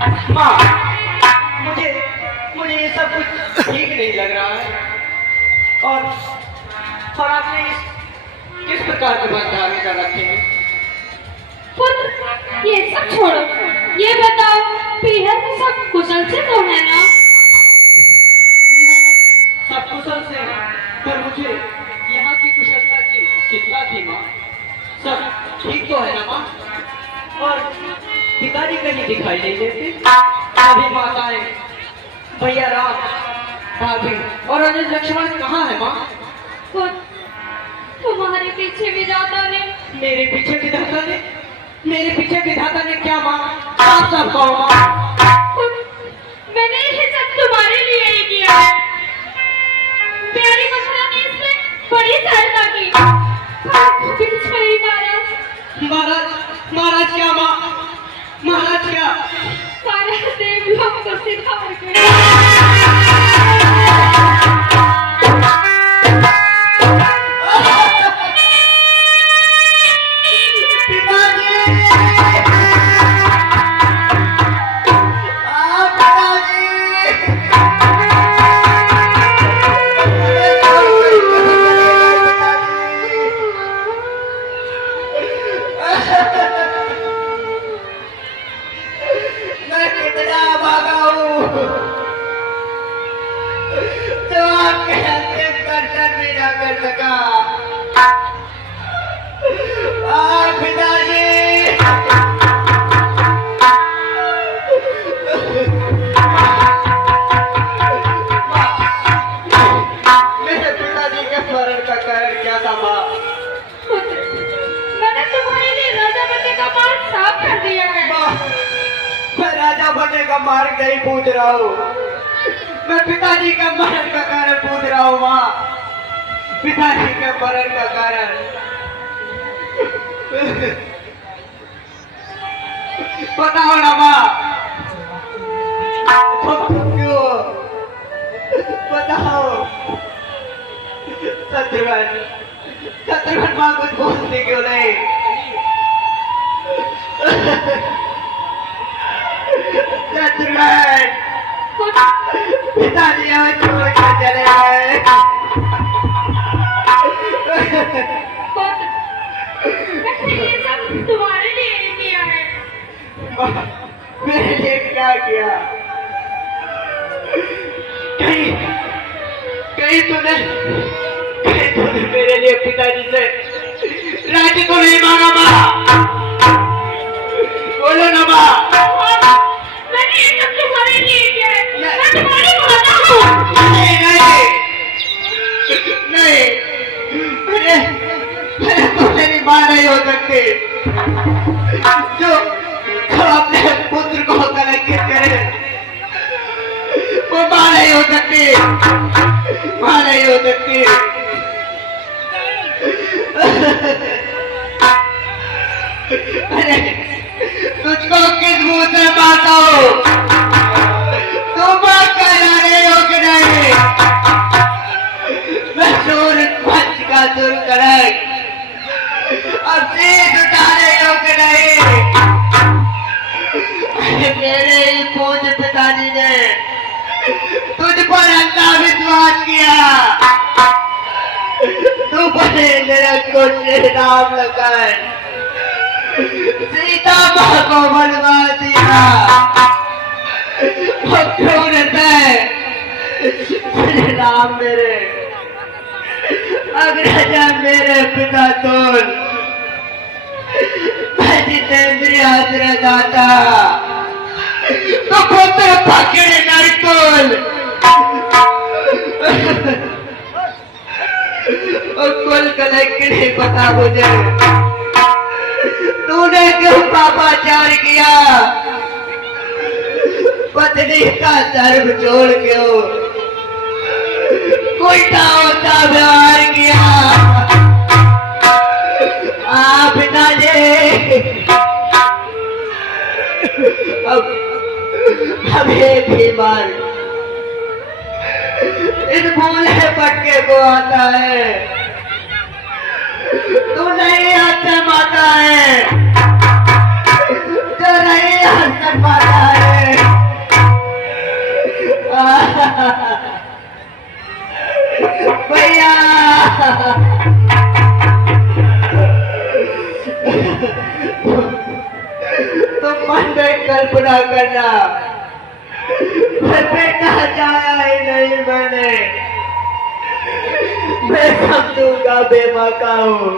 माँ, मुझे मुझे ये सब कुछ ठीक नहीं लग रहा है। और आपने किस प्रकार के बंद धारण कर रखे हैं? पुत्र, ये सब छोड़ो, ये बताओ पीहर में सब कुशल से तो है ना? सब कुशल से, पर मुझे यहाँ की कुशलता की चिंता थी माँ। सब ठीक तो है ना माँ? और पिताजी कहीं दिखाई नहीं देते। अभी माताएं, भैया राम, भाभी और अन्य लक्ष्मण कहाँ है माँ? पुत्र, तुम्हारे पीछे विधाता ने मेरे पीछे विधाता ने? मेरे पीछे विधाता ने क्या माँ? आप सब कहो माँ। मैंने ये सब तुम्हारे लिए ही किया है। प्यारी मथुरा ने इसमें बड़ी सहायता की। बीच में ही महाराज, महाराज क्या माँ? महाराज क्या? महाराज देवलोक को सिधार कर मार्ग नहीं पूछ रहा हूँ, मैं पिताजी के मरण का कारण पूछ रहा हूँ माँ। पिताजी के मरण का कारण बताओ ना माँ, क्यों बताओ। शत्रुघ्न, शत्रुघ्न माँ कुछ बोलती क्यों नहीं? शत्रुघ्न, पिताजी हमें छोड़ कर चले गए। ये सब तुम्हारे लिए ही किया है। मेरे लिए क्या किया? कहीं कहीं तूने मेरे लिए पिताजी से राज्य तो नहीं मांगा माँ? बोलो ना माँ। मैंने ये सब तुम्हारे लिए किया है। मैं तुम्हारी माता हूँ। नहीं नहीं नहीं, मेरे तो मेरी माँ नहीं हो सकती जो अपने पुत्र को कलंकित करे। वो माँ नहीं हो सकती, माँ नहीं हो सकती। अरे तुझको किस मुंह से मारता हूँ? तुम कहलाने योग्य नहीं। मैं सूर्य पंच का दुर्कलंक अब शीश उठाने योग्य नहीं। मेरे ही पूज्य पिताजी ने तुझ पर अंधा विश्वास किया। तू बने निरंकुश श्री राम लखन सीता माँ को बनवा दिया। श्री राम मेरे अग्रजा मेरे पिता तुल, मैं जितेंद्रिय दाता तो पुत्र पकड़े नरकुल। और कुल कलंक नहीं पता मुझे, तूने क्यों पापाचार किया? पत्नी का सर्व छोड़ क्यों उल्टा होता व्यवहार किया? आप पिताजी अब एक ही बार इस भूले पटके को आता है। तू नहीं हाथ माता है, तो नहीं हाथ पाता है। कल्पना करना, बेटा चाहा ही नहीं मैंने, मैं समझूंगा बेमाँ का हूँ,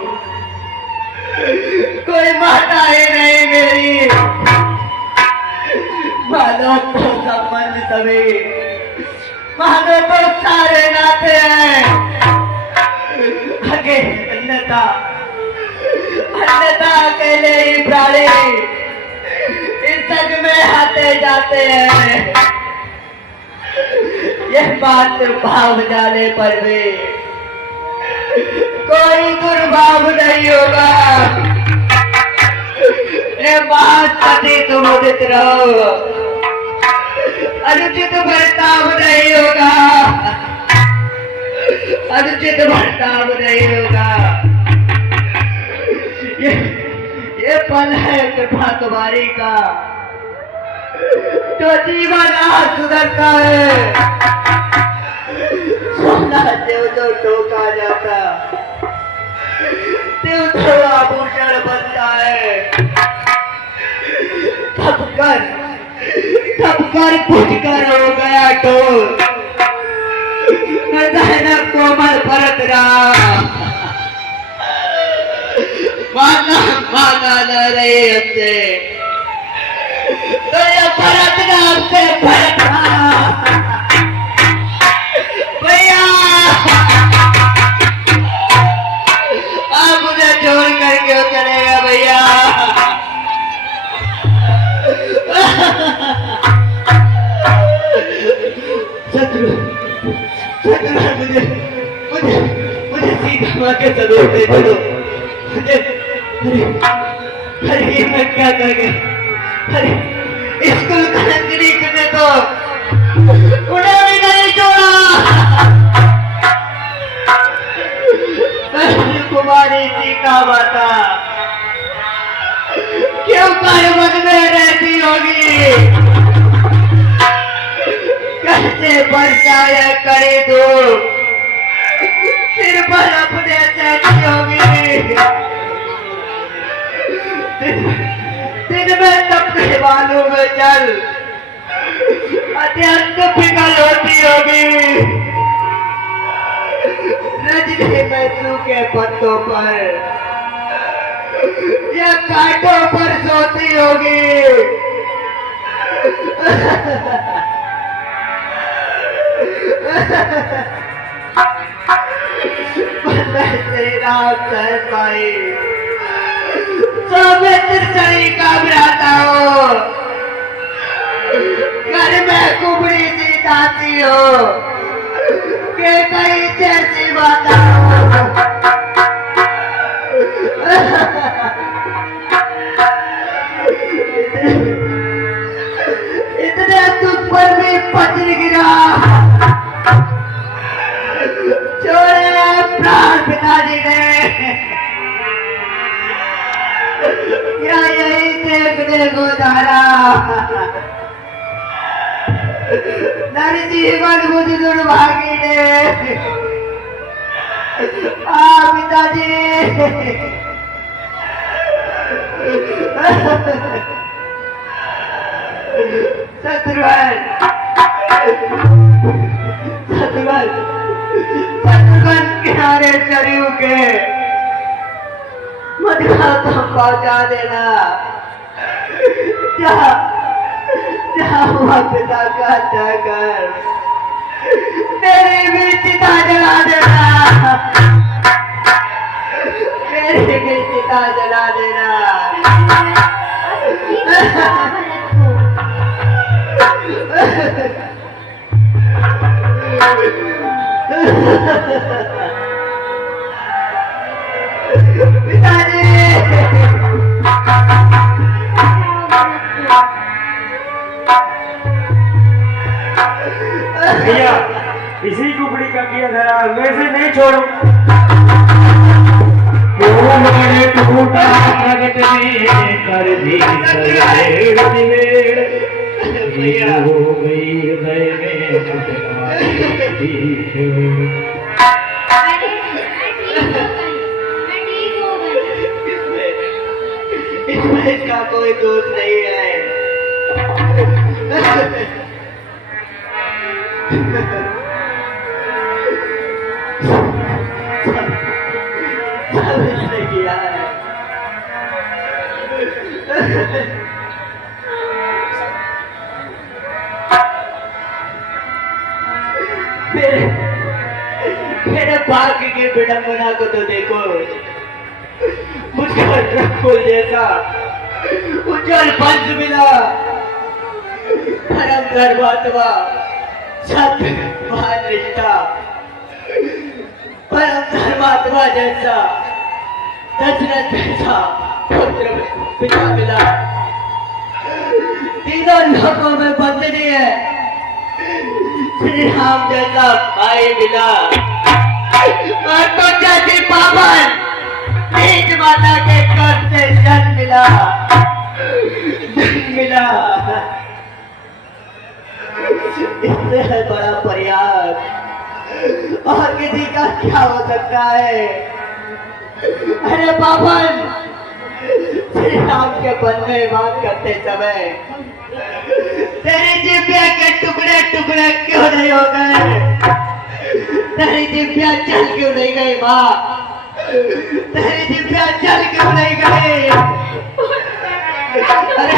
कोई माता ही नहीं मेरी। मानो तो संबंध सभी, मानो तो सारे नाते हैं, आगे अन्यथा अकेले ही प्राणी इस जग में आते जाते हैं। यह बात भाव जाने पर भी कोई दुर्भाव नहीं होगा। ये बात सदी तुम उदित रहो, अनुचित बर्ताव नहीं होगा, अनुचित बर्ताव नहीं होगा। ये पल है कृपा तुम्हारी का, तो जीवन आज सुधरता है। सोना जो टोका जाता, त्यों तो आभूषण बनता है। तब कर फुटकर हो गया टोल, हृदय न कोमल भरत रहा। माना न रहे हमसे, तो ये भरत नाम से भरत रहा। भैया आप मुझे छोड़ कर क्यों चलेगा भैया? शत्रुघ्न मुझे सीता माँ के जरूर दे दो। मुझे अरे ये मैं क्या कर गया? अरे स्कूल कलंकनी करने तो उन्हें भी नहीं छोड़ा। कुमारी सीता माता क्यों कर मन में रहती होगी? कैसे बरसाया करे दो सिर पर अपने सहती होगी। दिन में तपने वालों में जल अत्यंत पिघल होती होगी। रजनी में सूखे पत्तों पर या कांटों पर सोती होगी। श्री राम सहज भाई त्रिचरी का भ्राता हो, घर में कुबड़ी सी दाती हो के कई जैसी माता हो। इतने तुझ पर भी पत्थर गिरा, छोड़े प्राण पिताजी ने, क्या यही देखने को धारा? नर जीवन मुझ दुर्भागी ने। पिताजी शत्रुघ्न किनारे सरयू के मदिरा तुम पहुंचा देना। क्या हुआ पिता का जाकर मेरी भी चिता जला देना, मेरी भी चिता जला देना। पिताजी भैया इसी कुकड़ी का किया धरा, मैं से नहीं छोड़ू। टूटा प्रगट में कर दी हो गई हृदय इसमें इसका कोई दोष नहीं है। सब इसने किया है। मेरे भाग्य की विडंबना को तो देखो, मुझको फूल जैसा उज्जवल पंच मिला, परम धर्मात्मा, सत्य महान रिश्ता, परम धर्मात्मा जैसा दशरथ जैसा पुत्र पिता मिला, तीनों लोकों में बंदनी है, श्री राम जैसा भाई मिला, और तो जाति पावन तेज माता के गर्भ से जन्म मिला, जन्म मिला। इससे बड़ा प्रयास और किसी का क्या हो सकता है? अरे पावन, श्री राम के वन में बात करते समय तेरी जिभ्या के टुकड़े टुकड़े क्यों नहीं हो गए? तेरी जिभ्या जल क्यों नहीं गई माँ? तेरी जिभ्या जल क्यों नहीं गई? अरे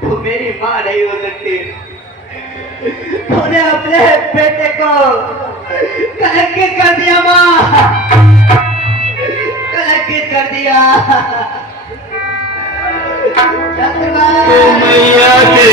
तू मेरी माँ नहीं हो सकती। तूने अपने बेटे को कलंकित कर दिया माँ, कलंकित कर दिया। मैया के